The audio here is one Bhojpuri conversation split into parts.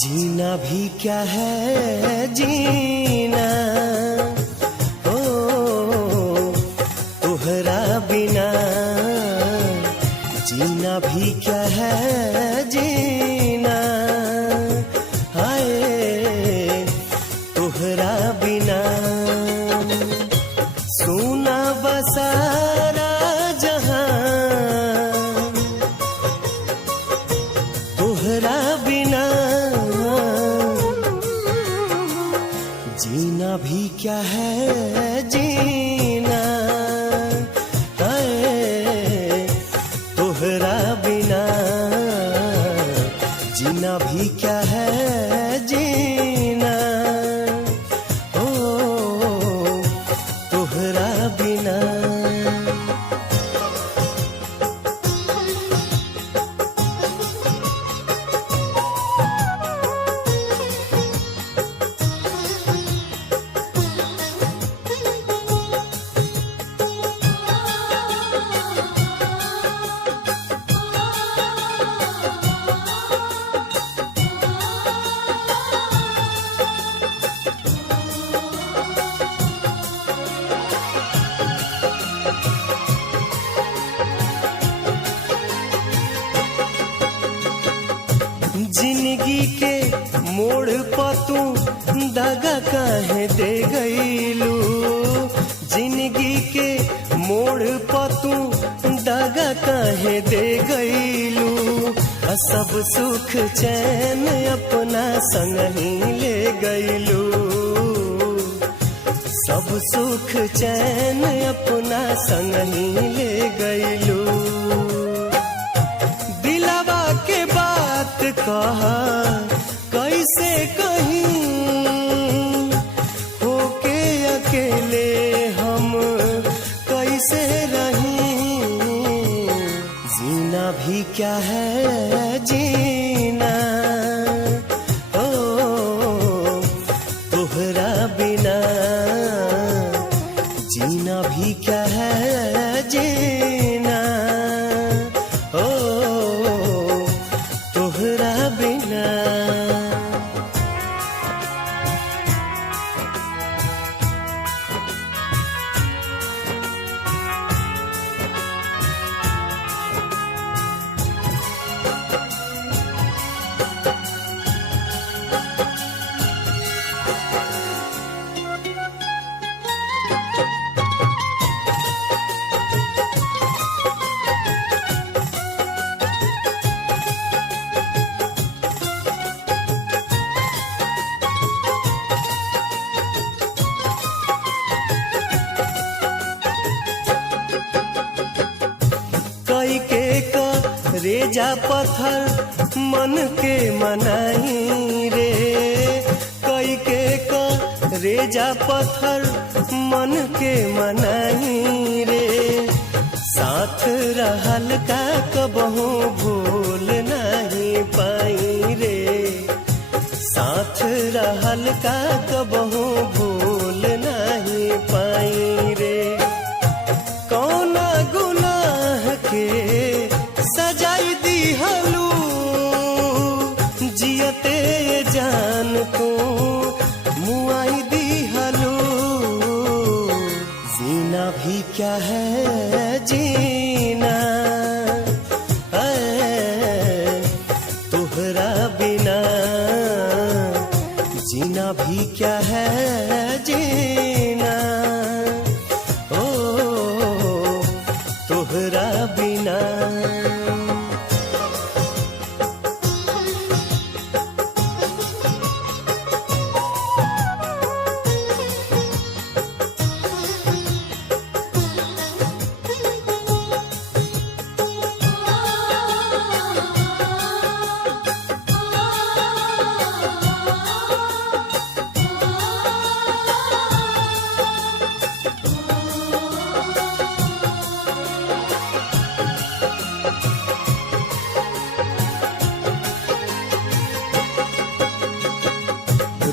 जीना भी क्या है जीना, ओ तुहरा बिना जीना भी क्या है जीना, हाय तुहरा बिना सोना बसारा जहां, तुहरा बिना जीना भी क्या है जीना, हाय तुहरा बिना जीना भी क्या है जीना, ओ तुहरा बिना। जिंदगी के मोड़ पर तू दगा काहे दे गईलू, जिंदगी के मोड़ पर तू दगा काहे दे गईलू, सब सुख चैन अपना संग ही ले गईलू, सब सुख चैन अपना संग ही ले गईलू, दिलवा के बात कहा कैसे कहीं होके अकेले हम कैसे रहीं, जीना भी क्या है जीना, ओ तुहरा बिना जीना भी क्या है जीना, ओ तुहरा बिना। कई के रेजा पत्थर मन के मनाई रे, कई के रेजा पत्थर मन के मनाई रे, साथ रहल का कबहू भूल नहीं पाई रे, साथ रहल का कबहू भूल नहीं पाई रे, कौना गुनाह के सजाई दी हलू, जियते जान को मुआई दी हलू, जीना भी क्या है जीना, ऐ तुहरा बिना जीना भी क्या है जीना, ओ तुहरा बिना।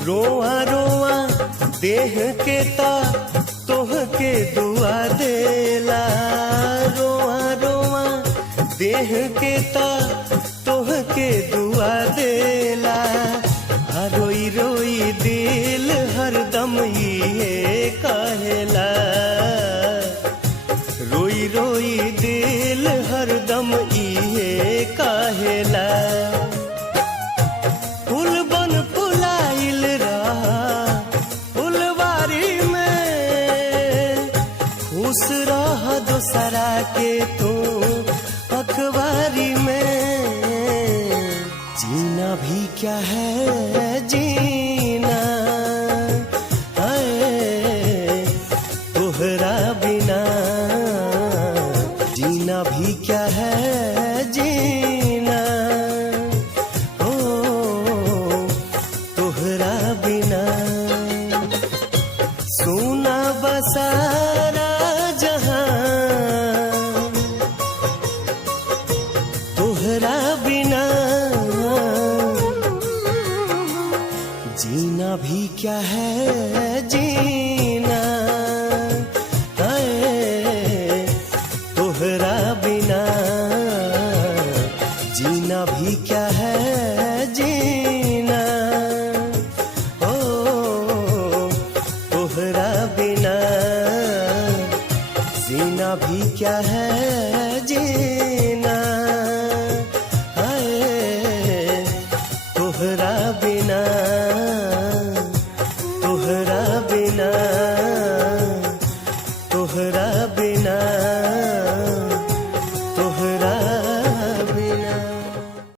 रोआ रोआ देह के ता तोह के दुआ देला, रोआ रोआ देह के ता तोह के दुआ देला, हरदम ये कहेला, रोई रोई दिल हरदम ये कहेला। फूल बन फुलाइल रहा फुलवारी में, खुश रह दोसरा के तू अखबारी में। जीना भी क्या है जीना है तोहरा बिना, जीना भी क्या है जीना ओ तोहरा बिना। सोना बसारा जहां तोहरा बिना, जीना भी क्या है जीना है तोहरा बिना। जीना भी क्या है जीना ओ तोहरा बिना, जीना भी क्या है